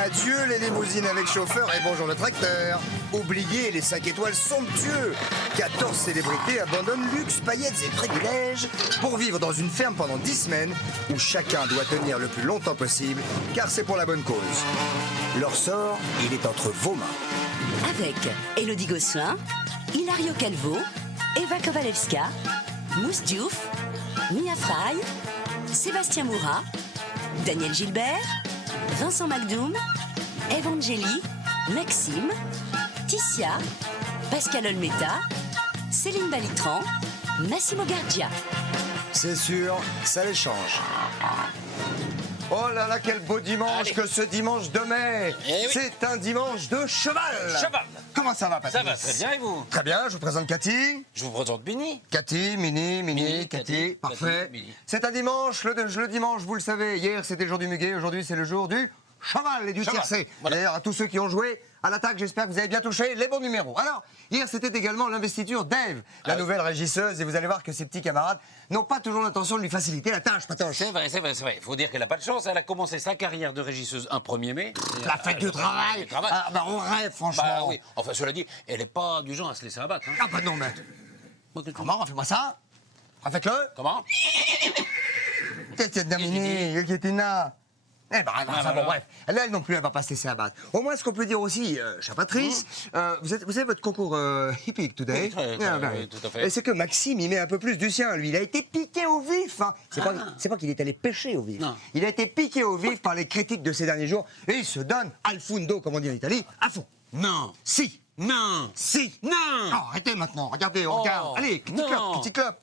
Adieu les limousines avec chauffeur et bonjour le tracteur. Oubliez les 5 étoiles somptueux. 14 célébrités abandonnent luxe, paillettes et privilèges pour vivre dans une ferme pendant 10 semaines où chacun doit tenir le plus longtemps possible car c'est pour la bonne cause. Leur sort, il est entre vos mains. Avec Élodie Gosselin, Hilario Calvo, Eva Kowalewska, Mousse Diouf, Mia Fry, Sébastien Moura, Daniel Gilbert, Vincent Macdoum, Evangélie, Maxime, Ticia, Pascal Olmeta, Céline Balitran, Massimo Gardia. C'est sûr, ça les change. Oh là là, quel beau dimanche. Allez. Que ce dimanche de mai. Eh oui. C'est un dimanche de cheval. Cheval. Comment ça va, Patrice? Ça va très bien et vous? Très bien, je vous présente Cathy. Je vous présente Bini. Cathy, Mini, Cathy, Cathy, parfait. Mini. C'est un dimanche, le dimanche, vous le savez. Hier, c'était le jour du muguet, aujourd'hui, c'est le jour du cheval et du Cheval, tiercé. voilà. D'ailleurs, à tous ceux qui ont joué à l'attaque, j'espère que vous avez bien touché les bons numéros. Alors, hier, c'était également l'investiture d'Ève, la nouvelle régisseuse, et vous allez voir que ses petits camarades n'ont pas toujours l'intention de lui faciliter la tâche, Patoche. C'est vrai, c'est vrai, c'est vrai. Il faut dire qu'elle n'a pas de chance. Elle a commencé sa carrière de régisseuse un 1er mai. La fête du travail. Ah, bah, on rêve, franchement. Bah oui. Enfin, cela dit, elle n'est pas du genre à se laisser abattre. Hein. Ah, bah non, mais. Comment? Fais-moi ça. Refaites-le. Comment? Qu'est-ce que c'est, Mini, Kétina? Eh ben, enfin, bon, voilà. bref. Là, elle non plus, elle va pas se laisser abattre. Au moins, ce qu'on peut dire aussi, chère Patrice, vous avez votre concours hippique today. Oui, oui, tout à fait. Et c'est que Maxime, il met un peu plus du sien, lui. Il a été piqué au vif. Hein. C'est pas qu'il est allé pêcher au vif. Non. Il a été piqué au vif par les critiques de ces derniers jours. Et il se donne, al fundo, comme on dit en Italie, à fond. Non. Si. Non. Si. Non. Oh, arrêtez maintenant. Regardez, on Oh, regarde. Allez, non. clic clop.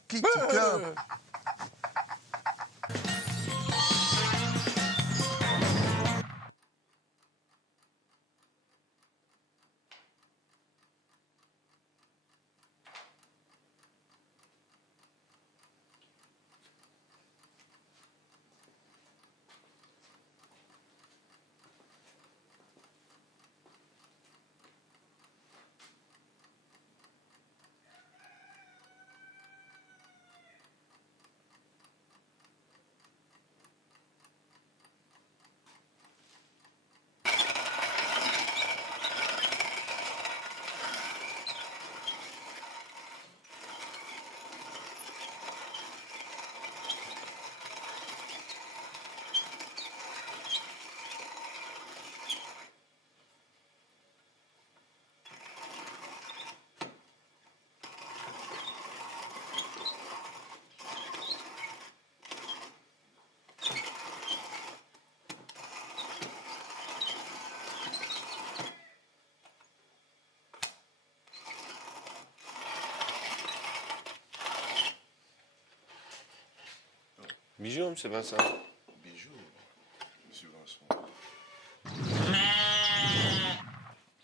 Bijou, c'est pas ça. Bijou, monsieur Vincent.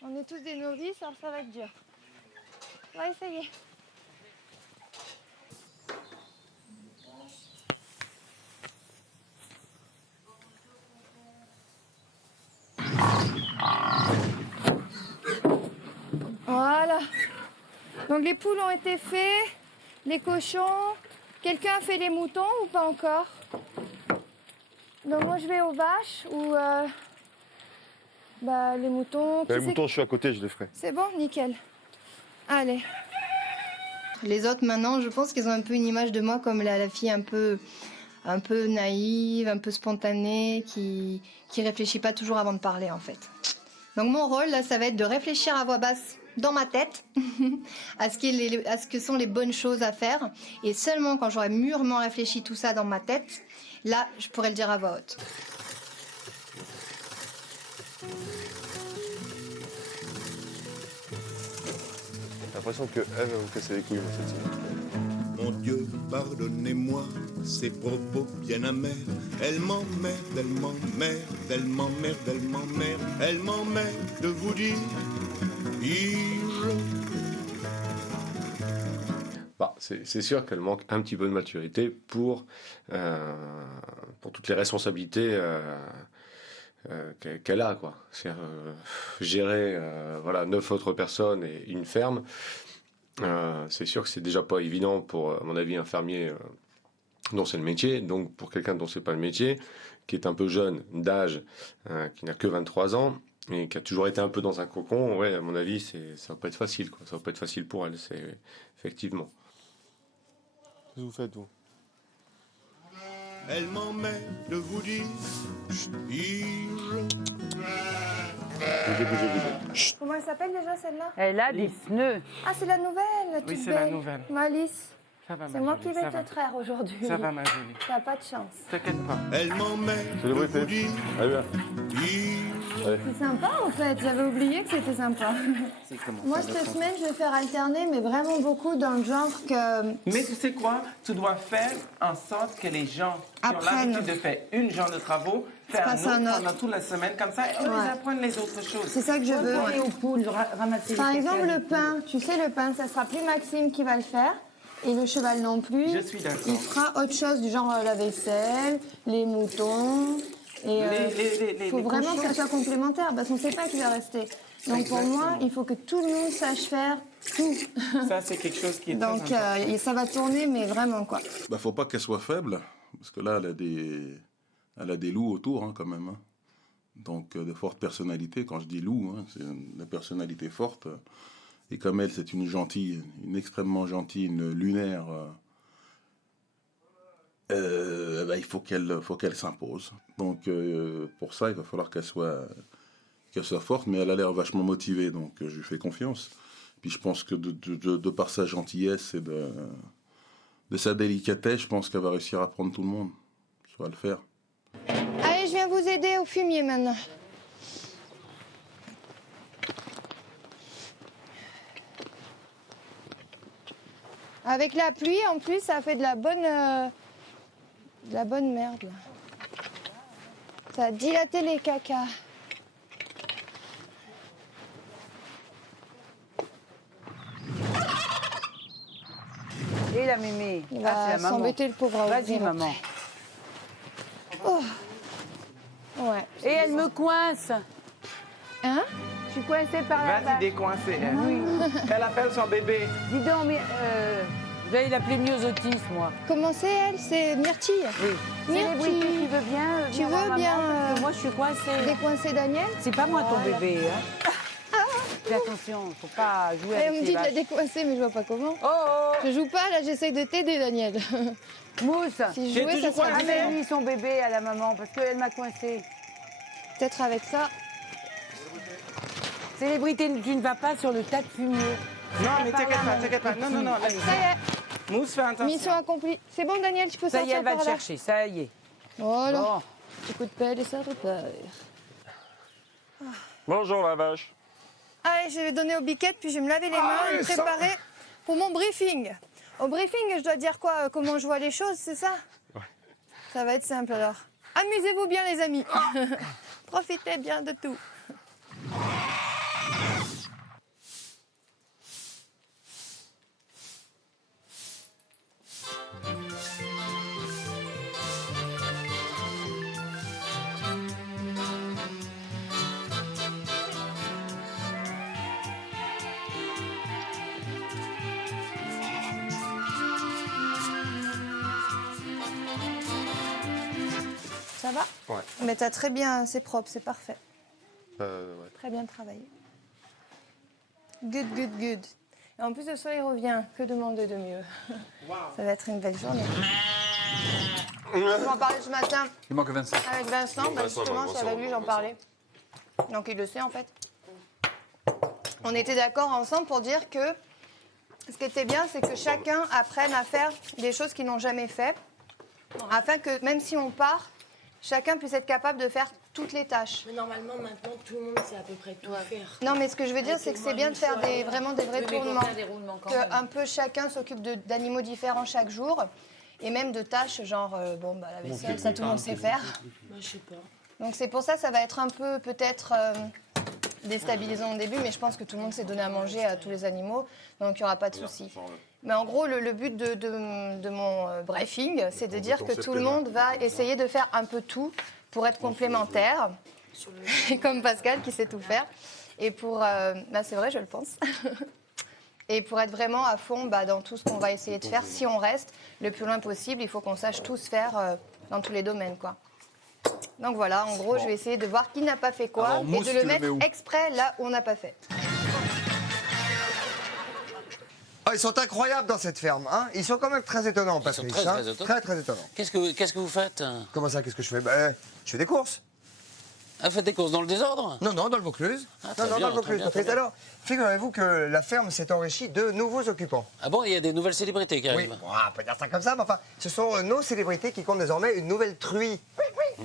On est tous des nourrices, alors ça va être dur. On va essayer. Voilà. Donc les poules ont été faites, les cochons. Quelqu'un a fait les moutons ou pas encore? Donc moi je vais aux vaches ou les moutons. Les moutons, je suis à côté, je les ferai. C'est bon, nickel. Allez. Les autres, maintenant, je pense qu'ils ont un peu une image de moi comme la fille un peu naïve, un peu spontanée, qui réfléchit pas toujours avant de parler, en fait. Donc mon rôle, là, ça va être de réfléchir à voix basse dans ma tête à ce que sont les bonnes choses à faire. Et seulement quand j'aurai mûrement réfléchi tout ça dans ma tête, là, je pourrai le dire à voix haute. J'ai l'impression que Eve va me casser les couilles dans cette scène. Mon Dieu, pardonnez-moi ces propos bien amers. Elle m'emmerde, elle m'emmerde, elle m'emmerde, elle m'emmerde, elle m'emmerde de vous dire. Bah, c'est sûr qu'elle manque un petit peu de maturité pour toutes les responsabilités qu'elle a, quoi. Gérer 9 autres personnes et une ferme, c'est sûr que c'est déjà pas évident pour, à mon avis, un fermier dont c'est le métier. Donc pour quelqu'un dont c'est pas le métier, qui est un peu jeune d'âge, qui n'a que 23 ans, et qui a toujours été un peu dans un cocon, ouais, à mon avis, ça va pas être facile, quoi. Ça va pas être facile pour elle, c'est effectivement. Qu'est-ce que vous faites, vous? Elle m'emmène de vous dire, Comment elle s'appelle déjà celle-là? Elle a des pneus. Ah, c'est la nouvelle, la toute Oui, c'est belle. la nouvelle. Malice. Ça va, C'est ma moi jolie, qui vais ça te va. traire aujourd'hui. Ça va, ma jolie. T'as pas de chance. T'inquiète pas. elle m'emmène de vous dire, C'est sympa en fait, j'avais oublié que c'était sympa. C'est comment Moi, ça, cette le semaine, je vais faire alterner, mais vraiment beaucoup dans le genre que... Mais tu sais quoi? Tu dois faire en sorte que les gens qui Apprennent. ont l'habitude de faire une genre de travaux, faire passe un un autre autre. pendant toute la semaine, comme ça, eux, Ouais. ils apprennent les autres choses. C'est ça que je veux. Aller aux poules, ramasser Par les exemple, caca le des pain, tu sais, le pain, ça sera plus Maxime qui va le faire. Et le cheval non plus. Je suis d'accord. Il fera autre chose du genre la vaisselle, les moutons. Et il faut les vraiment que cochons. ça soit complémentaire parce qu'on ne sait pas qui va rester. Donc pour moi, il faut que tout le monde sache faire tout. Ça, c'est quelque chose qui est Donc très important. et ça va tourner, mais vraiment quoi. Bah, faut pas qu'elle soit faible, parce que là, elle a des loups autour, hein, quand même. Hein. Donc, de fortes personnalités. Quand je dis loup, hein, c'est une personnalité forte. Et comme elle, c'est une gentille, une extrêmement gentille, une lunaire. Bah, il faut qu'elle s'impose. Donc, pour ça, il va falloir qu'elle soit forte, mais elle a l'air vachement motivée, donc je lui fais confiance. Puis je pense que de par sa gentillesse et de sa délicatesse, je pense qu'elle va réussir à prendre tout le monde. Ça va le faire. Allez, je viens vous aider au fumier maintenant. Avec la pluie, en plus, ça fait de la bonne merde. Là. Ça a dilaté les cacas. Et la mémé. Il Ah, c'est va la maman. s'embêter, le pauvre. à Vas-y, ouvrir maman. après. Ouais. Et elle me coince. Hein? Je suis coincée par la Vas-y, vache. décoincez. Elle. Oui. Elle appelle son bébé. Dis donc, mais vous allez l'appeler myosotis, moi. Comment c'est, elle? C'est Myrtille. Oui. Myrtille. Tu veux bien Tu venir voir veux maman, bien, parce que moi, je suis coincée. Décoincer Daniel? C'est pas moi ton Voilà. bébé, hein. Fais attention, faut pas jouer Elle avec me les dit de la vaches. décoincer, mais je vois pas comment. Oh, oh, Je joue pas, là, j'essaye de t'aider, Daniel. Mousse. Si je J'ai jouais, ça toujours serait pas différent. Amène-lui son bébé à la maman, parce qu'elle m'a coincée. Peut-être avec ça. Célébrité, tu ne vas pas sur le tas de fumier. Non, mais t'inquiète pas. Non, non. Ça y est, Mousse, fais attention. mission accomplie. C'est bon, Daniel, tu peux Ça y est, sortir elle va par le là. chercher, ça y est. Voilà. Bon. Petit coup de pelle et ça repart. Bonjour, la vache. Allez, je vais donner aux biquettes, puis je vais me laver les mains et me préparer pour mon briefing. Au briefing, je dois dire quoi? Comment je vois les choses, c'est ça? Ça va être simple alors. Amusez-vous bien, les amis. Profitez bien de tout. Ça va? Ouais. Mais t'as très bien, c'est propre, c'est parfait. Ouais. Très bien travaillé. Good, good, good. Et en plus, le soleil revient. Que demander de mieux? Ça va être une belle journée. Je m'en parlais ce matin Il manque Vincent. avec Vincent. Bah, justement, c'est avec lui j'en parlais. Donc il le sait en fait. On était d'accord ensemble pour dire que ce qui était bien, c'est que chacun apprenne à faire des choses qu'ils n'ont jamais fait, afin que même si on part, chacun puisse être capable de faire toutes les tâches. Mais normalement, maintenant, tout le monde sait à peu près tout faire. Non, mais ce que je veux dire, c'est que c'est bien de faire vraiment des vrais tournements. quand même. Qu'un peu chacun s'occupe d'animaux différents chaque jour. Et même de tâches, genre, la vaisselle, ça tout le monde sait faire. Moi, je sais pas. Donc c'est pour ça, ça va être un peu peut-être déstabilisant au début, mais je pense que tout le monde s'est donné à manger à tous les animaux, donc il n'y aura pas de souci. Mais en gros, le but de mon briefing, c'est de dire que tout le monde va essayer de faire un peu tout pour être complémentaire, comme Pascal qui sait tout faire. Et pour... c'est vrai, je le pense. Et pour être vraiment à fond dans tout ce qu'on va essayer de faire, si on reste le plus loin possible, il faut qu'on sache tous faire dans tous les domaines, quoi. Donc voilà, en gros, je vais essayer de voir qui n'a pas fait quoi Alors, et mousse, de tu le le mettre mets où exprès là où on n'a pas fait. Ah, ils sont incroyables dans cette ferme. Hein, ils sont quand même très étonnants, Ils sont Patrice. très, hein. très étonnants. Très, très étonnants. Qu'est-ce que vous faites? Comment ça, qu'est-ce que je fais? Je fais des courses. Ah, vous faites des courses dans le désordre? Non, non, dans le Vaucluse. Ah, très non, non, bien, dans le Vaucluse, très bien, Patrice. très bien. Alors, figurez-vous que la ferme s'est enrichie de nouveaux occupants. Ah bon, il y a des nouvelles célébrités qui Oui, arrivent? bon, on peut dire ça comme ça, mais enfin, ce sont nos célébrités qui comptent désormais une nouvelle truie.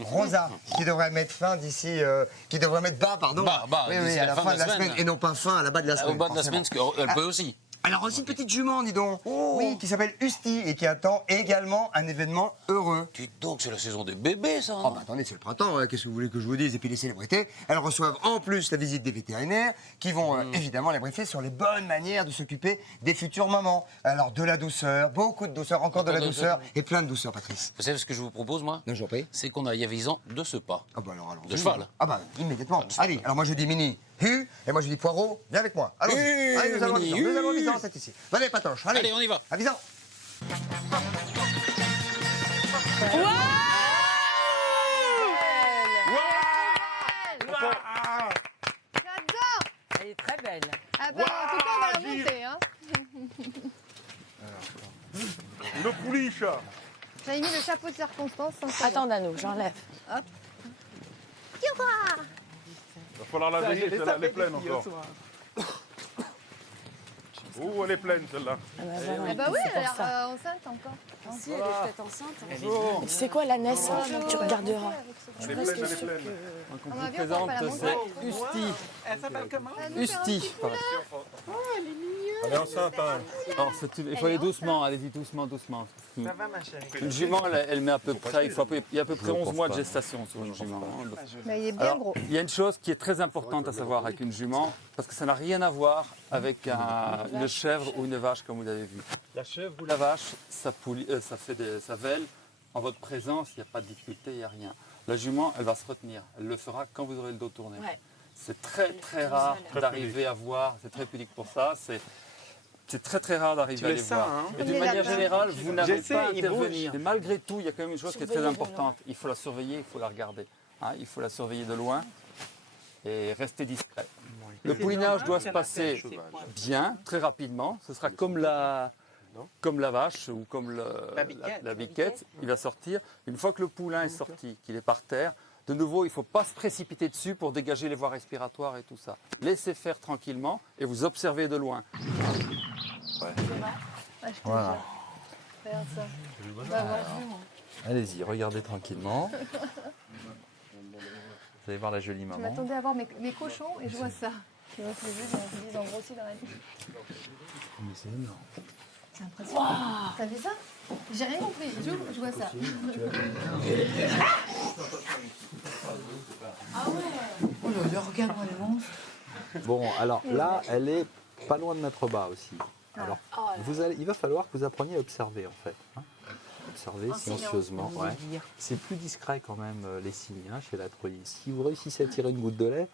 Rosa, qui devrait mettre fin d'ici. Qui devrait mettre bas, pardon. Bas, oui, d'ici oui, à la fin de la semaine. Et non pas fin à la bas de la semaine. Au bas de la forcément. semaine, elle peut aussi. Alors aussi une petite jument, dis donc. Oui, qui s'appelle Usti et qui attend également un événement heureux. Dites donc, c'est la saison des bébés, ça. Oh bah attendez, c'est le printemps, hein. Qu'est-ce que vous voulez que je vous dise? Et puis les célébrités, elles reçoivent en plus la visite des vétérinaires qui vont évidemment les briefer sur les bonnes manières de s'occuper des futures mamans. Alors de la douceur, beaucoup de douceur, encore de la douceur et plein de douceur, Patrice. Vous savez ce que je vous propose, moi? Non, j'en prie. C'est qu'on aille à Visan de ce pas. Ah bah alors, De cheval. Ah bah immédiatement. Allez, alors moi je dis Mini, et moi je dis Poirot, viens avec moi. Allons-y. Allez, nous allons à Mini, Visan. Nous allons à Visan, c'est ici. Allez, Patoche, allez. Allez, on y va. À Visan. J'adore. Elle est très belle. Ah bah, en tout cas, on va la monter. Hein. Le pouliche. J'avais mis le chapeau de circonstance. Attends, Dano, j'enlève. Hop. Il va falloir la veiller, celle-là, elle est pleine encore. Oh, elle est pleine, celle-là. Ah bah oui, elle a l'air enceinte encore. Si, elle est peut-être enceinte. C'est quoi la naisse? Tu regarderas. Elle est pleine, elle est pleine. On va bien pouvoir pas la monter. Usti. Elle s'appelle comment? Usti. Elle est enceinte, hein. Alors, il faut aller doucement, allez-y doucement, doucement. Ça va, ma chérie? Une jument, elle met à peu près, il y a à peu près 11 mois de gestation sur une jument. Mais il est bien Alors, gros. il y a une chose qui est très importante à savoir avec une jument, parce que ça n'a rien à voir avec une chèvre ou une vache, comme vous l'avez vu. La chèvre ou la vache, ça vèle en votre présence, il n'y a pas de difficulté, il n'y a rien. La jument, elle va se retenir. Elle le fera quand vous aurez le dos tourné. Ouais. C'est très très rare d'arriver à voir, c'est très pudique pour ça, c'est très très rare d'arriver à les voir. Hein? Et d'une manière générale, vous n'avez J'essaie, pas à il intervenir. Mais malgré tout, il y a quand même une chose qui est très Surveiller de importante. Il faut la surveiller, il faut la regarder. Hein, il faut la surveiller de loin et rester discret. Le poulinage doit se passer bien, très rapidement. Ce sera comme la vache ou comme la biquette. Il va sortir. Une fois que le poulain est sorti, qu'il est par terre, de nouveau, il ne faut pas se précipiter dessus pour dégager les voies respiratoires et tout ça. Laissez faire tranquillement et vous observez de loin. Voilà. Regarde ça. Bah, moi, Allez-y, regardez tranquillement. Vous allez voir la jolie je maman. m'attendais à voir mes cochons et je vois ça. Tu vois, les jeux, ils ont grossi dans la nuit. Mais c'est énorme. C'est impressionnant. T'as vu ça? J'ai rien compris. Je vois ça. Ah ouais. Oh là là, regarde-moi les monstres. Bon, alors là, elle est pas loin de mettre bas aussi. Alors, il va falloir que vous appreniez à observer en fait. Hein. Observer silencieusement. Ouais. C'est plus discret quand même les signes chez la truie. Si vous réussissez à tirer une goutte de lait,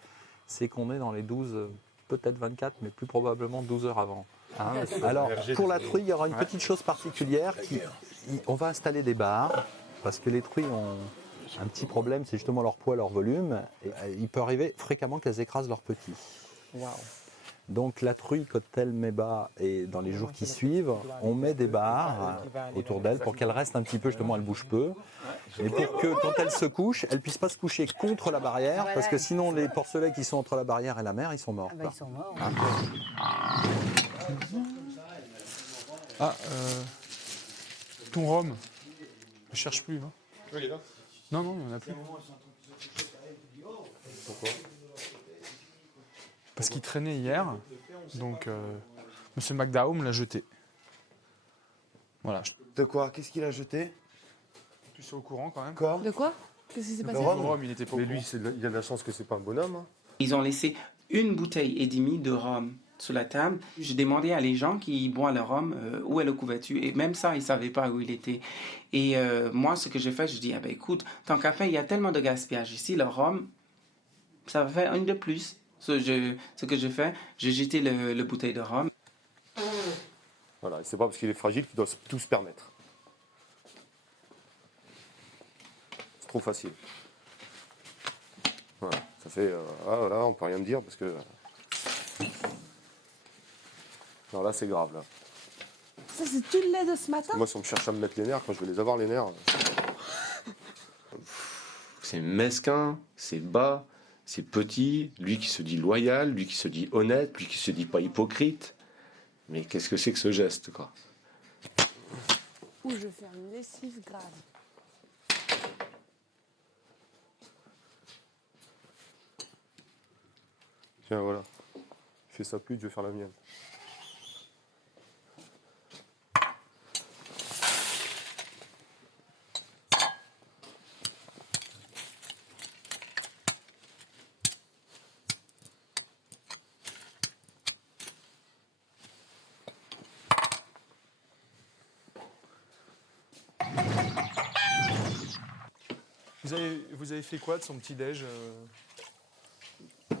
c'est qu'on est dans les 12, peut-être 24, mais plus probablement 12 heures avant. Hein. Alors, pour la truie, il y aura une petite chose particulière. On va installer des barres, parce que les truies ont un petit problème, c'est justement leur poids, leur volume. Et il peut arriver fréquemment qu'elles écrasent leurs petits. Wow. Donc la truie, quand elle met bas et dans les jours qui suivent, on met des barres autour d'elle pour qu'elle reste un petit peu, justement, elle bouge peu. Et pour que quand elle se couche, elle ne puisse pas se coucher contre la barrière, parce que sinon les porcelets qui sont entre la barrière et la mer, ils sont morts. Ah bah, ils sont morts. Ah, ton rhum. Je cherche plus. Hein. Non, non, il n'y en a plus. Pourquoi? Parce qu'il traînait hier, donc Monsieur McDowell l'a jeté. Voilà. De quoi? Qu'est-ce qu'il a jeté? Tu es au courant quand même? Quoi? De quoi? Qu'est-ce qui s'est passé? Le rhum, il était pas au Mais courant. lui, il a de la chance que c'est pas un bonhomme. Hein. Ils ont laissé 1 bouteille et demie de rhum sur la table. J'ai demandé à les gens qui boivent le rhum où est le couverture. Et même ça, ils ne savaient pas où il était. Et moi, ce que j'ai fait, je dis, ah ben, écoute, tant qu'à faire, il y a tellement de gaspillage ici. Le rhum, ça va faire une de plus. Ce que j'ai fait, j'ai jeté le bouteille de rhum. Voilà, c'est pas parce qu'il est fragile qu'il doit tout se permettre. C'est trop facile. Voilà, ça fait... voilà, on peut rien me dire parce que... Non, là, c'est grave, là. Ça, c'est tout le lait de ce matin? Moi, si on me cherche à me mettre les nerfs, quand je vais les avoir, les nerfs... C'est mesquin, c'est bas, c'est petit, lui qui se dit loyal, lui qui se dit honnête, lui qui se dit pas hypocrite. Mais qu'est-ce que c'est que ce geste, quoi? Ou je vais faire une lessive grave. Tiens, voilà. Fais sa pute, je vais faire la mienne. Vous avez fait quoi de son petit-déj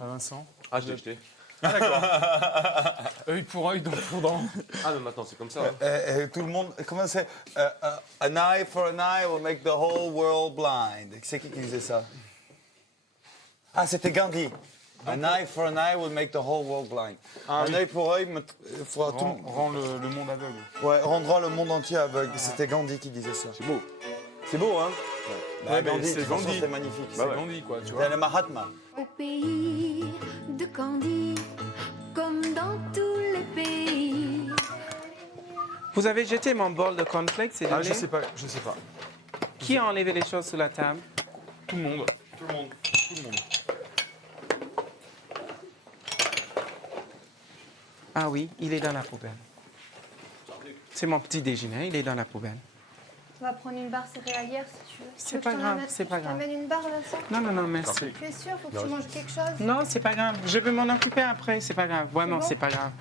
à Vincent? Ah, je l'ai acheté. Ah, d'accord. Œil pour œil, dent pour dent. Ah, mais maintenant, c'est comme ça. Tout le monde, comment c'est? An eye for an eye will make the whole world blind. C'est qui disait ça? Ah, c'était Gandhi. An eye for an eye will make the whole world blind. Un œil pour œil fera tout. Rend le monde aveugle. Ouais, rendra le monde entier aveugle. C'était Gandhi qui disait ça. C'est beau. C'est beau, hein? Ouais, Gandhi, c'est Gandhi. c'est magnifique. C'est Gandhi, quoi, tu vois. C'est le Mahatma. Au pays de Candy, comme dans tous les pays. Vous avez jeté mon bol de cornflakes et de Ah, lait? je sais pas. Qui a enlevé les choses sur la table? Tout le monde. Ah oui, il est dans la poubelle. C'est mon petit déjeuner, il est dans la poubelle. On va prendre une barre céréalière si tu veux. C'est pas grave, c'est pas grave. Tu t'amènes une barre, Vincent? Non, merci. Tu es sûr? Faut que tu manges quelque chose? Non, c'est pas grave. Je vais m'en occuper après, c'est pas grave. Vraiment, c'est pas grave.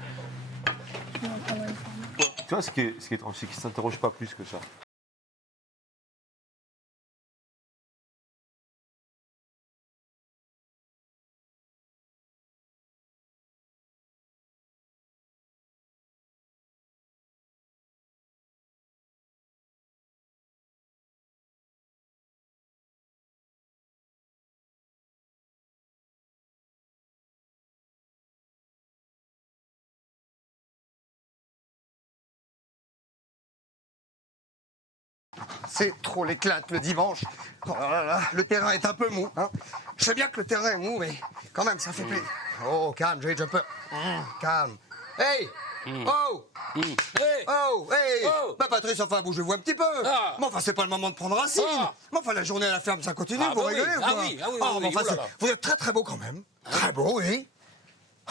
Je vais en prendre une forme. Tu vois, ce qui est étrange, c'est qu'il ne s'interroge pas plus que ça. C'est trop l'éclate le dimanche. Oh là là, le terrain est un peu mou. Hein. Je sais bien que le terrain est mou, mais quand même, ça fait plaisir. Oh, calme, Jay Jumper. Calme. Hey! Oh! Hey! Oh! Hey! Oh! Bah, Patrice, enfin, bougez-vous un petit peu. Ah! Mais enfin, c'est pas le moment de prendre racine. Ah! Mais enfin, la journée à la ferme, ça continue. Ah, vous bah rigolez oui. ou Ah quoi? oui, ah oui, Oh, oui, mais enfin, oui, oh là là. vous êtes très très beau quand même. Très beau, oui.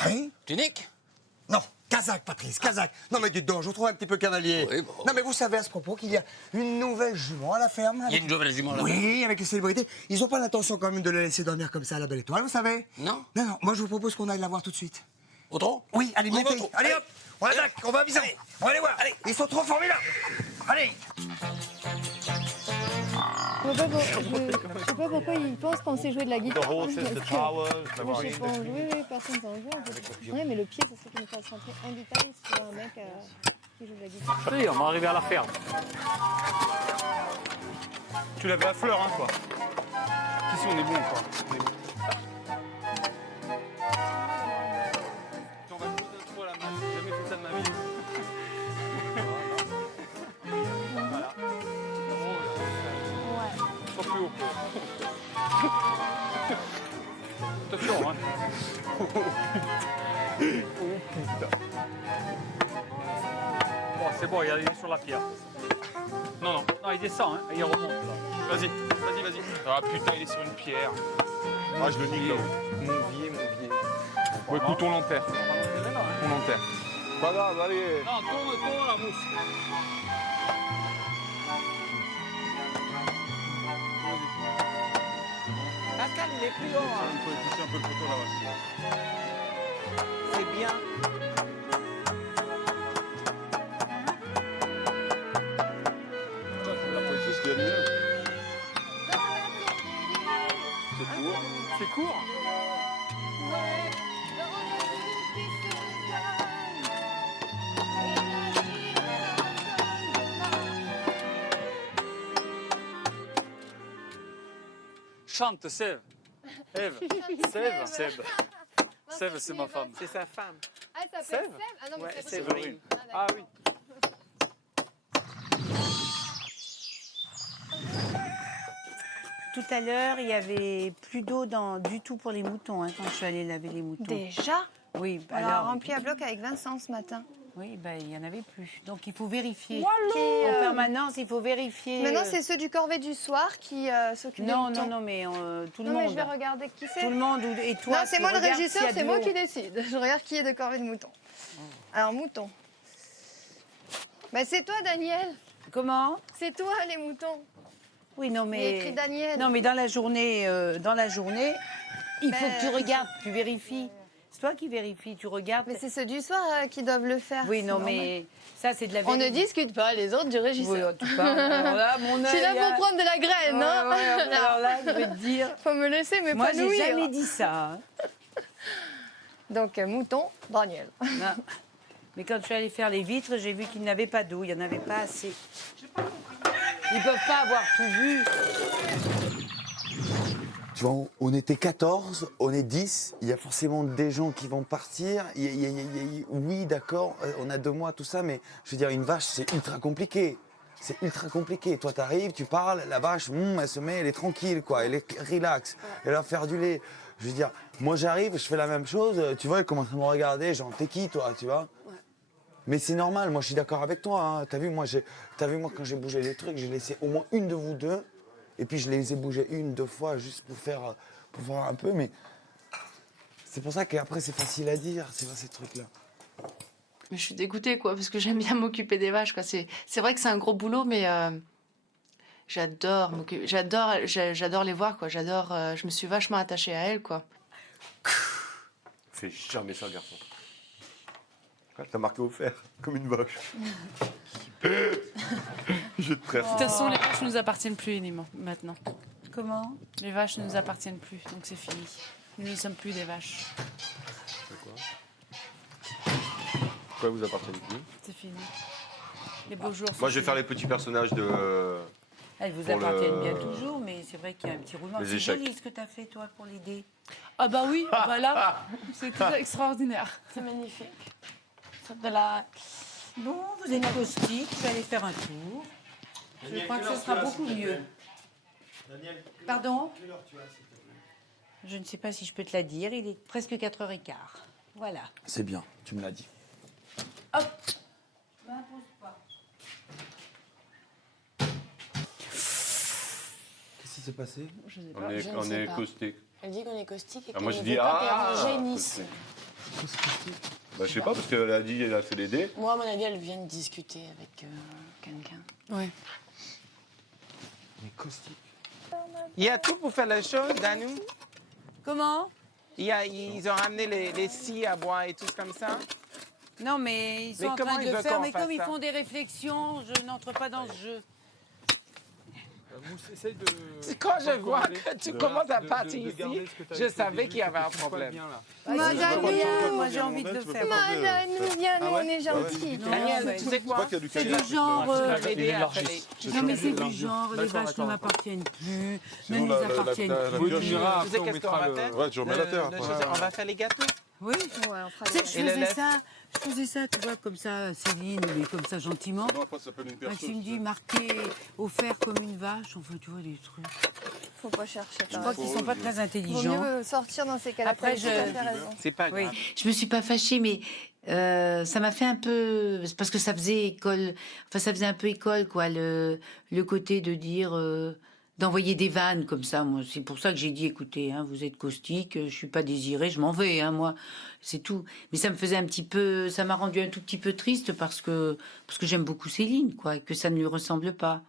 Oui? Tunique? Non, Kazakh, Patrice, Kazakh. Non, mais dites donc, je vous trouve un petit peu cavalier. Oui, bon. Non, mais vous savez à ce propos qu'il y a une nouvelle jument à la ferme. Il y a une nouvelle jument là-bas. Oui, avec les célébrités. Ils n'ont pas l'intention quand même de la laisser dormir comme ça à la belle étoile, vous savez? Non? Non, non, moi je vous propose qu'on aille la voir tout de suite. Au trop? Oui, allez, On va montez. au trot. Allez hop, on attaque, on va aviser. On va aller voir. Allez. Ils sont trop formidables. Allez. Je sais pas pourquoi ils pensent qu'on sait jouer de la guitare. Je sais pas, oui, personne s'en joue. En fait. Ouais, mais le pied, c'est ce qui nous fasse rentrer un guitariste, si tu vois, un mec qui joue de la guitare. Oui, on va arriver à la ferme. Tu l'avais à fleur, hein, quoi. Ici, on est bon, quoi. On est bon. On va poser trop à la main. J'ai jamais fait ça de ma vie. Voilà. Pas plus haut. Attention, hein. Oh putain. Bon, c'est bon, il est sur la pierre. Non, il descend, hein, et il remonte là. Vas-y. Ah putain, il est sur une pierre. Ah, je le nique là. Mon vieux. Bon, écoute, on l'enterre. On l'enterre. Pas grave, allez. Non, tourne la mousse. Pascal, il est plus haut. Hein. Il faut pousser un peu le poteau là-bas. C'est bien. C'est ce qu'il y a de mieux. C'est court. Chante, Sève. Ève. Sève. Sève, c'est ma femme. C'est sa femme. Ah, elle s'appelle Sève Sève. Ah non, mais Ouais, c'est Séverine. Ah oui. Tout à l'heure, il y avait plus d'eau du tout pour les moutons hein, quand je suis allée laver les moutons. Déjà? Oui, On a rempli à bloc avec Vincent ce matin. Oui, ben, il n'y en avait plus. Donc il faut vérifier. Voilà. En permanence, il faut vérifier. Maintenant, c'est ceux du corvée du soir qui s'occupent des Non, moutons. non, mais tout le Non, monde. mais je vais regarder qui c'est. Tout le monde et toi. Non, c'est tu moi le regardes régisseur, s'il y a c'est de moi l'eau. qui décide. Je regarde qui est de corvée de mouton. Alors, mouton. Bah, c'est toi, Daniel. Comment? C'est toi, les moutons. Oui, non, mais. Il y a écrit Daniel. Non, mais dans la journée, il faut Ben, que tu regardes, tu vérifies. C'est toi qui vérifies, tu regardes. Mais c'est ceux du soir qui doivent le faire. Oui, c'est non, normal. mais ça, c'est de la On vérité. ne discute pas, les autres du régisseur. Oui, tu parles. Alors là, mon Je suis là œil, pour prendre de la graine, Ouais, hein. ouais, alors là, je vais te dire. Faut me laisser Moi, m'épanouir. j'ai jamais dit ça. hein. Donc, mouton, Daniel. Non. Mais quand je suis allée faire les vitres, j'ai vu qu'il n'avait pas d'eau, il n'y en avait pas assez. Ils peuvent pas avoir tout vu. Tu vois, on était 14, on est 10, il y a forcément des gens qui vont partir. Oui, d'accord, on a 2 mois, tout ça, mais je veux dire, une vache, c'est ultra compliqué. C'est ultra compliqué. Toi, t'arrives, tu parles, la vache, elle se met, elle est tranquille, quoi, elle est relax, elle va faire du lait. Je veux dire, moi, j'arrive, je fais la même chose, tu vois, elle commence à me regarder, genre, t'es qui, toi, tu vois? Mais c'est normal, moi, je suis d'accord avec toi. Hein. T'as vu, moi, quand j'ai bougé les trucs, j'ai laissé au moins une de vous deux. Et puis je les ai bougés 1-2 fois juste pour voir un peu, mais c'est pour ça qu'après c'est facile à dire, c'est ces trucs-là. Mais je suis dégoûtée, quoi, parce que j'aime bien m'occuper des vaches, quoi. C'est vrai que c'est un gros boulot, mais j'adore m'occuper. J'adore les voir, quoi. Je me suis vachement attachée à elles, quoi. Fais jamais ça, garçon. T'as marqué au fer, comme une vache. Je te De toute façon, les vaches ne nous appartiennent plus maintenant. Comment? Les vaches ne nous appartiennent plus, donc c'est fini. Nous ne sommes plus des vaches. Pourquoi vous appartenez plus? C'est fini. Les beaux jours sont Moi, je vais finis. faire les petits personnages de... Elles vous pour appartiennent le- bien toujours, mais c'est vrai qu'il y a un petit roulement. Les C'est échecs. joli ce que tu as fait, toi, pour l'aider. Ah bah oui, voilà. C'est extraordinaire. C'est magnifique. C'est de la... Bon, vous êtes caustique, je vais aller faire un tour. Je crois que ce sera beaucoup mieux. Pardon? Je ne sais pas si je peux te la dire, il est presque 4h15. Voilà. C'est bien, tu me l'as dit. Hop. M'impose pas. Qu'est-ce qui s'est passé? Je sais On pas. est, Je ne on sais est pas. caustique. Elle dit qu'on est caustique et Ah, qu'elle moi, ne je veut dis, pas qu'on génisse. caustique. Bah, je sais pas, parce qu'elle a dit qu'elle a fait l'aider. Moi, à mon avis, elle vient de discuter avec quelqu'un. Ouais. Mais caustique. Il y a tout pour faire les choses, Danou. Comment? Ils ont ramené les scies à boire et tout comme ça. Non, mais ils sont Mais en comment train de ils le veulent faire, qu'on mais fasse comme ils ça? font des réflexions, je n'entre pas dans ce jeu. Essaye de... Quand je vois commander, que tu de- commences à de partir garder ici, ce que t'as je fait au savais début, qu'il y avait un que tout se passe problème. bien, là. Madame, Moi, j'ai envie de le faire. Madame, viens, nous, on est gentils. Daniel, tu sais quoi? C'est du genre. M'aider à faire les- Non, mais c'est du genre, les vaches ne m'appartiennent plus, ne nous appartiennent plus. Tu sais qu'est-ce qu'on va faire? Ouais, tu remets la terre. Le après. chose- On va faire les gâteaux. Oui. Ouais, on fera Tu sais que je Et le faisais lait? ça, tu vois, comme ça, Céline, mais comme ça, gentiment. Non, après, ça s'appelle une perceuse. Maxime dit marqué au fer comme une vache, enfin, tu vois, des trucs. Faut pas chercher. Je crois qu'ils sont pas très Vaut intelligents. mieux sortir dans ces cas-là. Après, T'as tout à fait raison. C'est pas Oui. grave. Je me suis pas fâchée, mais ça m'a fait un peu... c'est parce que ça faisait école... Enfin, ça faisait un peu école, quoi, le côté de dire... d'envoyer des vannes comme ça. Moi, c'est pour ça que j'ai dit, écoutez, hein, vous êtes caustique, je suis pas désirée, je m'en vais, hein, moi. C'est tout. Mais ça me faisait un petit peu... Ça m'a rendu un tout petit peu triste parce que j'aime beaucoup Céline, quoi, et que ça ne lui ressemble pas.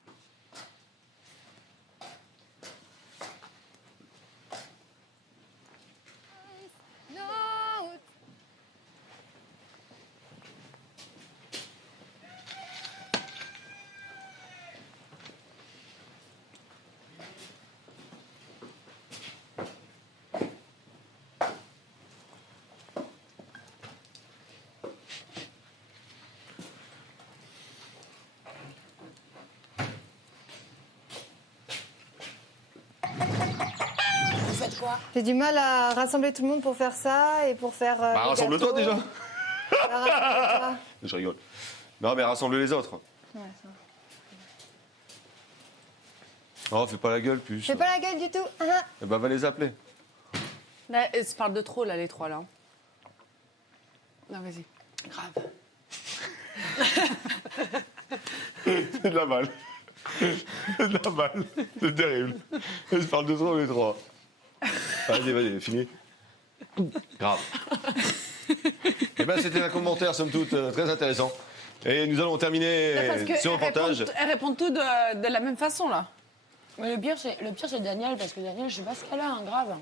quoi? J'ai du mal à rassembler tout le monde pour faire ça et pour faire. Bah, les rassemble-toi gâteaux. déjà. Bah, rassemble-toi. Je rigole. Non, mais rassemble les autres. Ouais, ça. Oh, fais pas la gueule, plus. Fais pas la gueule du tout. Eh ben, va les appeler. Là, ils se parlent de trop, là, les trois, là. Non, vas-y. Grave. C'est de la balle. C'est de la balle. C'est terrible. Ils se parlent de trop, les trois. Vas-y, fini. Grave. Eh ben, c'était un commentaire, somme toute, très intéressant. Et nous allons terminer Parce que ce reportage. elles répondent toutes de la même façon, là. Mais le pire, c'est Daniel, parce que Daniel, je sais pas ce qu'elle a, hein, grave.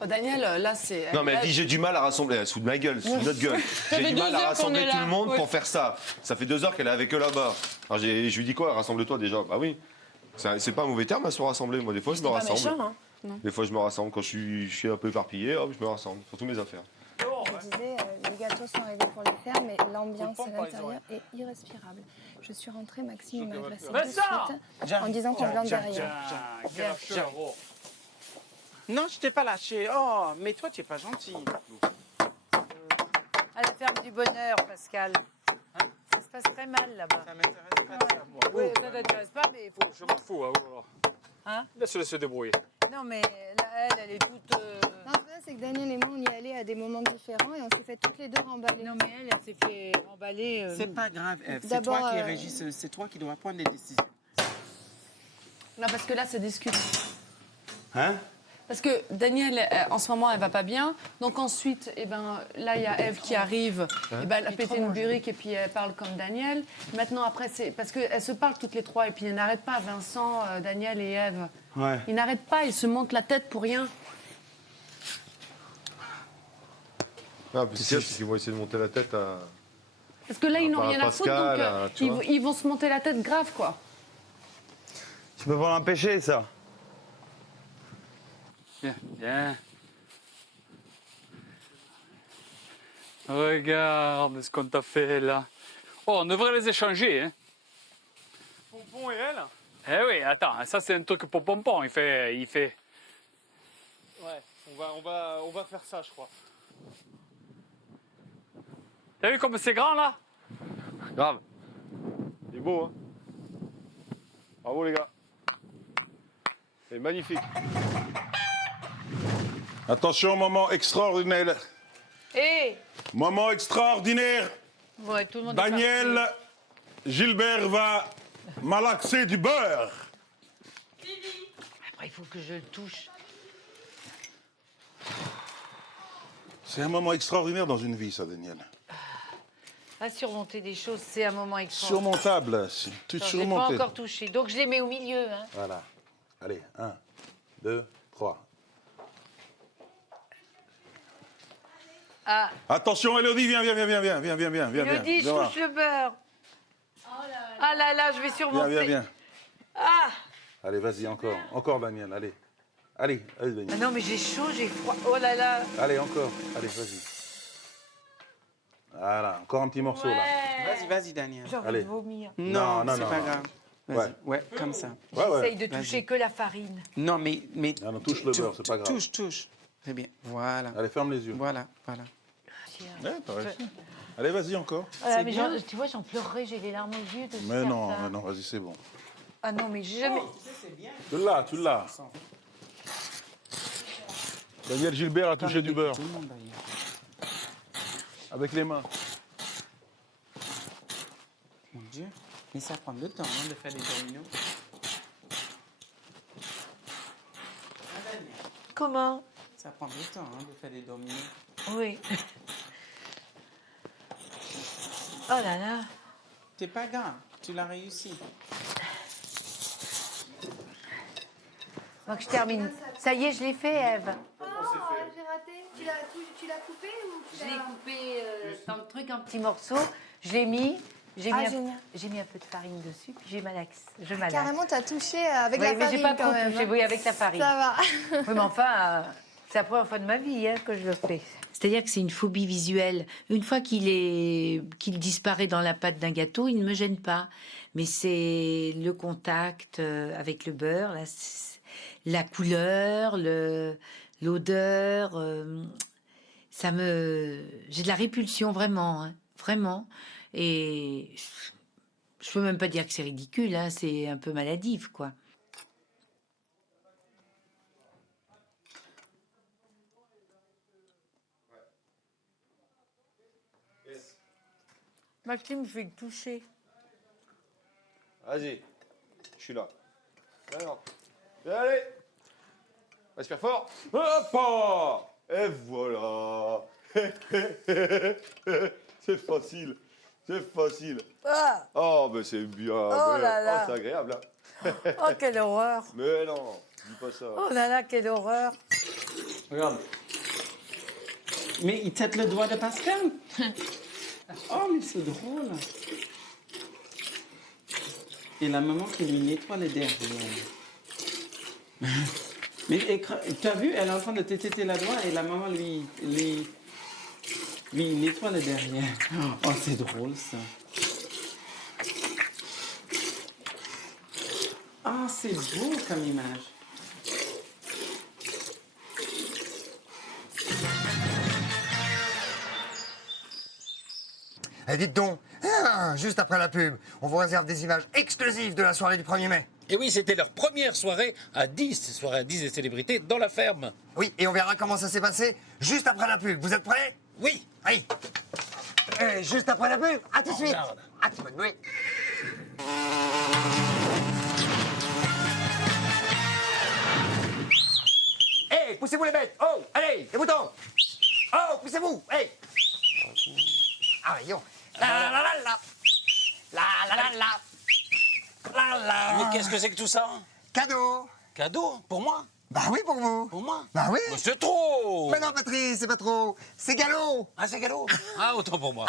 Oh, Daniel, là, c'est... Non, mais elle dit j'ai du mal à rassembler. Elle se fout de ma gueule, sous notre gueule. Ça J'ai fait du mal 2 à heures rassembler qu'on est tout là. le monde Ouais. pour faire ça. Ça fait 2 heures qu'elle est avec eux là-bas. Alors je lui dis quoi? Rassemble-toi déjà. Bah oui. C'est pas un mauvais terme à se rassembler. Moi, des fois, je me pas rassemble. méchant, hein. Non. Des fois, je me rassemble. Quand je suis un peu éparpillé, hop, je me rassemble. Sur toutes mes affaires. Je disais, les gâteaux sont arrivés pour les faire, mais l'ambiance à l'intérieur est irrespirable. Je suis rentrée, Maxime m'a agressée de suite en disant qu'on blinde derrière. Non, je t'ai pas lâché. Oh, mais toi, tu es pas gentil. À la ferme du bonheur, Pascal. Ça se passe très mal là-bas. Ça m'intéresse pas, moi. Oui, ça t'intéresse pas, mais il faut... Je m'en fous, alors. Hein? Laisse-le se débrouiller. Non, mais là, elle est toute... Non, ce que c'est que Daniel et moi, on y allait à des moments différents et on s'est fait toutes les deux remballer. Non, mais elle s'est fait remballer... C'est pas grave, Ève. C'est D'abord, toi qui régisse, c'est toi qui dois prendre les décisions. Non, parce que là, ça discute. Hein? Parce que Daniel, en ce moment, elle va pas bien. Donc ensuite, eh ben, là, il y a Ève qui arrive. Eh ben, elle a pété une burrique et puis elle parle comme Daniel. Maintenant, après, c'est parce qu'elles se parlent toutes les trois. Et puis, elles n'arrêtent pas, Vincent, Daniel et Ève. Ouais. Ils n'arrêtent pas, ils se montent la tête pour rien. Ah, puis c'est qu'ils vont essayer de monter la tête à. Parce que là, ils n'ont Par rien à foutre. Pascal, Donc, tu vois. ils vont se monter la tête grave, quoi. Tu peux pas l'empêcher, ça. Viens, viens. Regarde ce qu'on t'a fait là. Oh, on devrait les échanger, hein. Pompon et elle? Eh oui, attends, ça c'est un truc pour Pompon, il fait... Ouais, on va faire ça, je crois. T'as vu comme c'est grand là? Grave. C'est beau, hein. Bravo, les gars. C'est magnifique. Attention, moment extraordinaire. Hé Moment extraordinaire. Ouais, tout le monde est Daniel parti. Gilbert va malaxer du beurre. Après, il faut que je le touche. C'est un moment extraordinaire dans une vie, ça, Daniel. À surmonter des choses, c'est un moment extraordinaire. Surmontable, c'est tout Je l'ai pas surmonté. encore touché. Donc, je les mets au milieu. Hein. Voilà. Allez, 1, 2, 3. Ah, Attention, Élodie, viens. Elodie, je Viens voir. touche le beurre. Ah là là, je vais surmonter. Viens. Ah, Allez, vas-y, encore. Encore, Daniel, allez. Allez, Daniel. ah non, mais j'ai chaud, j'ai froid. Oh là là. Allez, encore. Allez, vas-y. Voilà, encore un petit morceau, là. Vas-y, Daniel. J'ai envie Allez. de vomir. Non, non, c'est non, pas non. grave. Vas-y. Ouais. Ouais, comme ça. J'essaye de Vas-y. toucher que la farine. Non, mais Ah non, touche le beurre, c'est pas grave. touche. Très bien. Voilà. Allez, ferme les yeux. Voilà. Ouais, t'as réussi. Allez, vas-y, encore. Voilà, C'est mais bien. tu vois, j'en pleurerai, j'ai les larmes aux yeux. De Mais faire non, ça. vas-y, c'est bon. Ah non, mais j'ai jamais. Tu l'as. Daniel Gilbert a touché du beurre. Tout le monde, d'ailleurs. Avec les mains. Mon Dieu. Mais ça prend du temps hein, de faire des dominos. Comment? Ça prend du temps hein, de faire des dominos. Oui. Oh là là. C'est pas grave, tu l'as réussi. Donc je termine. Ça y est, je l'ai fait, Ève. Oh, j'ai raté. Tu l'as coupé ou tu Je l'as... l'ai coupé dans le truc en petits morceaux. Je l'ai mis. J'ai Ah, mis, génial. j'ai mis un peu de farine dessus, puis je malaxe. Carrément, t'as touché avec Oui, la mais farine j'ai pas quand trop même. touché, hein. oui, avec la farine. Ça va. Oui, mais enfin, c'est la première fois de ma vie hein, que je le fais. C'est-à-dire que c'est une phobie visuelle. Une fois qu'il disparaît dans la pâte d'un gâteau, il ne me gêne pas. Mais c'est le contact avec le beurre, la couleur, l'odeur, j'ai de la répulsion vraiment, hein, vraiment. Et je peux même pas dire que c'est ridicule, hein, c'est un peu maladif, quoi. Maxime, je vais le toucher. Vas-y, je suis là. Alors, allez, respire fort. Hop, et voilà. C'est facile, c'est facile. Ah. Oh, mais c'est bien. Oh là là. Oh, c'est agréable, hein. Oh, quelle horreur. Mais non, dis pas ça. Oh là là, quelle horreur. Regarde. Mais il tête le doigt de Pascal. Oh, mais c'est drôle. Et la maman qui lui nettoie les derrière. Mais tu as vu, elle est en train de téter la doigt et la maman lui nettoie le derrière. Oh, c'est drôle ça. Ah, c'est beau comme image. Eh, dites donc, juste après la pub, on vous réserve des images exclusives de la soirée du 1er mai. Et oui, c'était leur première soirée à 10, soirée à 10 des célébrités dans la ferme. Oui, et on verra comment ça s'est passé juste après la pub. Vous êtes prêts? Oui. Oui. Et juste après la pub, à tout de suite. Regarde. À tout de suite, oui. Hey, poussez-vous les bêtes. Oh, allez, les moutons. Oh, poussez-vous. Hey. Ah, voyons. La la la la la. La la la la. La la. Mais qu'est-ce que c'est que tout ça? Cadeau. Cadeau? Pour moi? Bah oui, pour vous. Pour moi? Bah oui. Mais c'est trop. Mais non, Patrice, c'est pas trop. C'est galop. Ah, c'est galop. Ah, autant pour moi.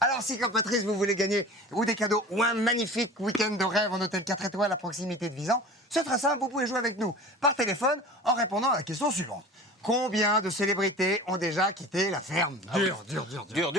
Alors, si comme Patrice, vous voulez gagner ou des cadeaux ou un magnifique week-end de rêve en hôtel 4 étoiles à proximité de Visan, c'est très simple, vous pouvez jouer avec nous par téléphone en répondant à la question suivante. Combien de célébrités ont déjà quitté la ferme? Dur,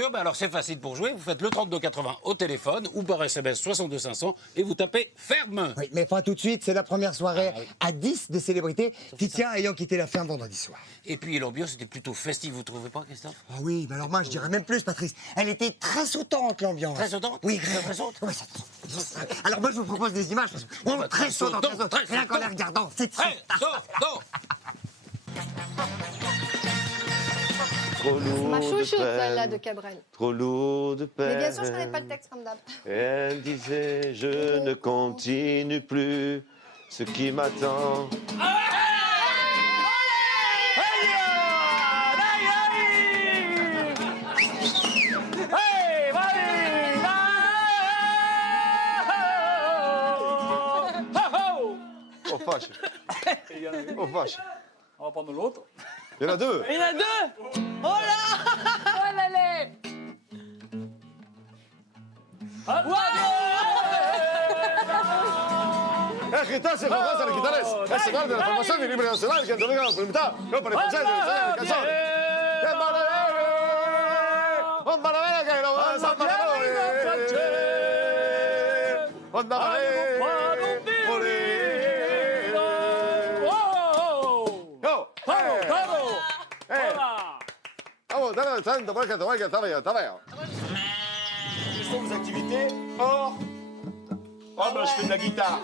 bah alors c'est facile pour jouer. Vous faites le 3280 au téléphone ou par SMS 62 500 et vous tapez ferme. Oui, mais pas tout de suite, c'est la première soirée à 10 des célébrités, Titia ayant quitté la ferme vendredi soir. Et puis l'ambiance était plutôt festive, vous trouvez pas, Christophe? Ah oui, mais alors moi je dirais même plus, Patrice. Elle était très sautante, l'ambiance. Très sautante? Oui, très sautante. Oui, alors moi je vous propose des images parce qu'on est très sautante. Rien qu'en les regardant, c'est très sautant. Trop C'est lourd ma de chouchoute, peine, celle-là, de Cabrel. Trop lourd de peine. Mais bien sûr, je connais pas le texte comme d'hab. Elle disait, je ne continue plus ce qui m'attend. Oh vache. Oh vache. On va prendre l'autre. Il y en a deux. Il y en a deux. Oh là. Oh là là. Rita se famosa la chitarresa. Es señal de la formación de libre nacional que entrega la voluntad. No para el de la canción. ¡Qué maravilla! ¡Un maravilla que lo vas a ¡Onda Vamos, dale, santo, porque te voy a estar bien, está bien. Quelles sont vos activités hors? Oh, ben je fais de la guitare.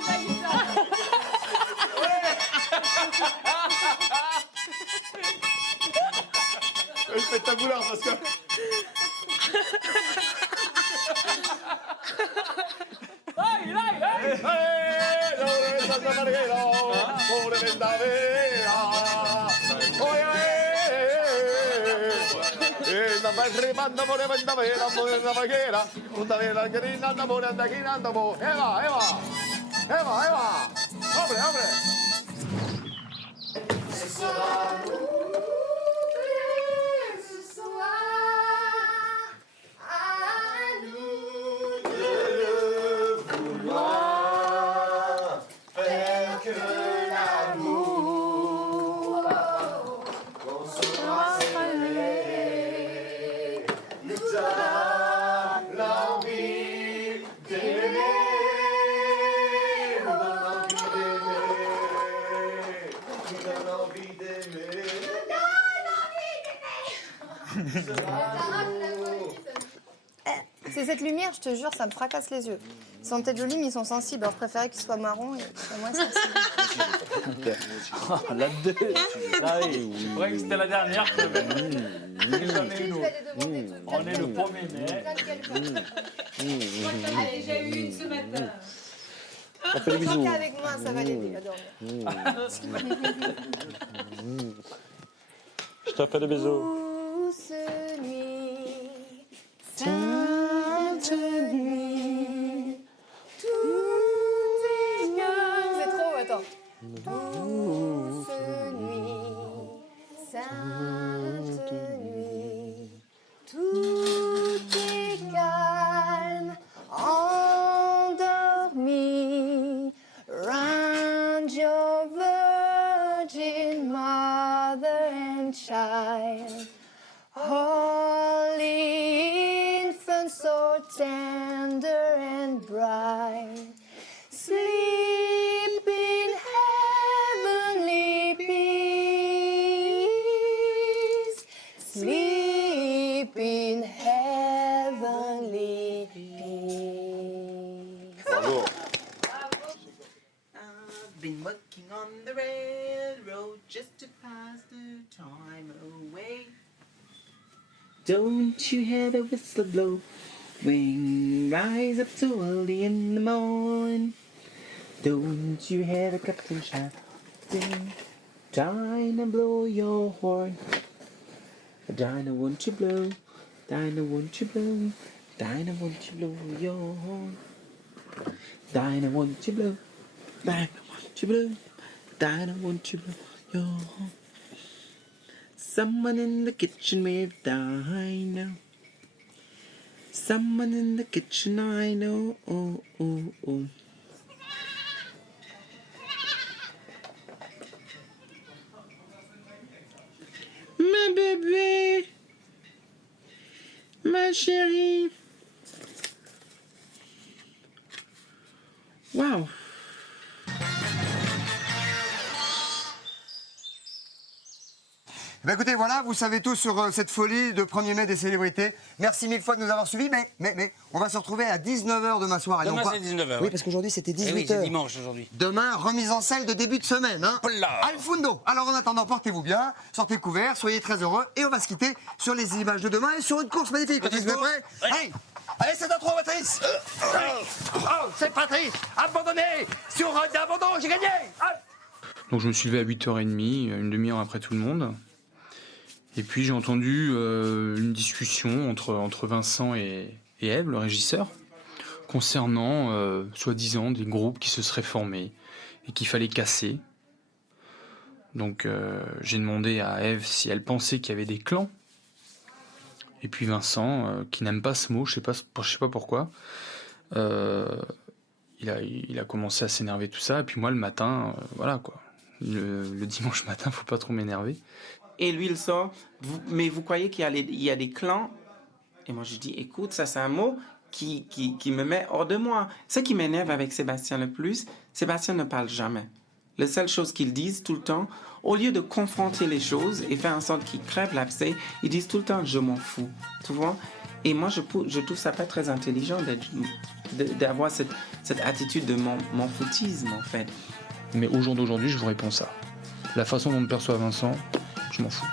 Je fais ta boulard parce que. Rimando por la vera, por la vaquera, una vela que rinda por anda girando por Eva, Eva, Eva, Eva, hombre, hombre. Ce sera ce soir à nous de vouloir faire que l'amour qu'on sera serré nous donne l'envie d'aimer, nous donne l'envie d'aimer. C'est cette lumière, je te jure, ça me fracasse les yeux. Ils sont peut-être jolis, mais ils sont sensibles. Alors je préférais qu'ils soient marrons et qu'ils soient moins sensibles. La deux. Ah oui. Je croyais que c'était la dernière. On est le 1er mai. Allez, j'ai eu une ce matin. On fait des bisous. Avec moi, ça va l'aider à dormir. Je te fais des bisous. Douce nuit, sainte nuit, tout est calme. C'est trop, attends. Douce nuit, sainte nuit, tout est calme, endormi, round your virgin mother and child, holy infant, so tender and bright, sleep in heavenly peace, sleep in heavenly peace. Bravo. I've been working on the railroad just to pass the time away. Don't you hear the whistle blow? When rise up so early in the morning. Don't you hear the captain shouting? Dinah, blow your horn. Dinah, won't you blow? Dinah, won't you blow? Dinah, won't you blow your horn? Dinah, won't you blow? Dinah, won't you blow? Dinah, won't you blow your horn? Someone in the kitchen with Dinah. Someone in the kitchen, I know. Oh, oh, oh. Ma bébé, ma chérie. Waouh. Ben écoutez, voilà, vous savez tout sur cette folie de 1er mai des célébrités. Merci mille fois de nous avoir suivis, mais on va se retrouver à 19h demain soir. et Demain, non pas- c'est 19h. Oui, parce qu'aujourd'hui, c'était 18h. Eh oui, c'est dimanche aujourd'hui. Demain, remise en selle de début de semaine. Hein. Hola. Alfundo. Alors en attendant, portez-vous bien, sortez couverts, soyez très heureux. Et on va se quitter sur les images de demain et sur une course magnifique. Patrice, vous êtes prêts ? Allez, allez, c'est à toi, Patrice. Oh, c'est Patrice, abandonné sur d'abandon, j'ai gagné. Donc je me suis levé à 8h30, une demi-heure après tout le monde. Et puis j'ai entendu une discussion entre Vincent et Ève, le régisseur, concernant soi-disant des groupes qui se seraient formés et qu'il fallait casser. Donc j'ai demandé à Ève si elle pensait qu'il y avait des clans. Et puis Vincent, qui n'aime pas ce mot, je sais pas pourquoi, il a commencé à s'énerver tout ça. Et puis moi le matin, voilà quoi. Le dimanche matin, faut pas trop m'énerver. Et lui, il sort, mais vous croyez qu'il y a des clans? Et moi, je dis, écoute, ça, c'est un mot qui me met hors de moi. Ce qui m'énerve avec Sébastien le plus, Sébastien ne parle jamais. La seule chose qu'ils disent tout le temps, au lieu de confronter les choses et faire en sorte qu'ils crèvent l'abcès, ils disent tout le temps, je m'en fous. Tu vois? Et moi, je trouve ça pas très intelligent d'avoir cette attitude de mon foutisme, en fait. Mais au jour d'aujourd'hui, je vous réponds ça. La façon dont me perçoit Vincent, je m'en fous.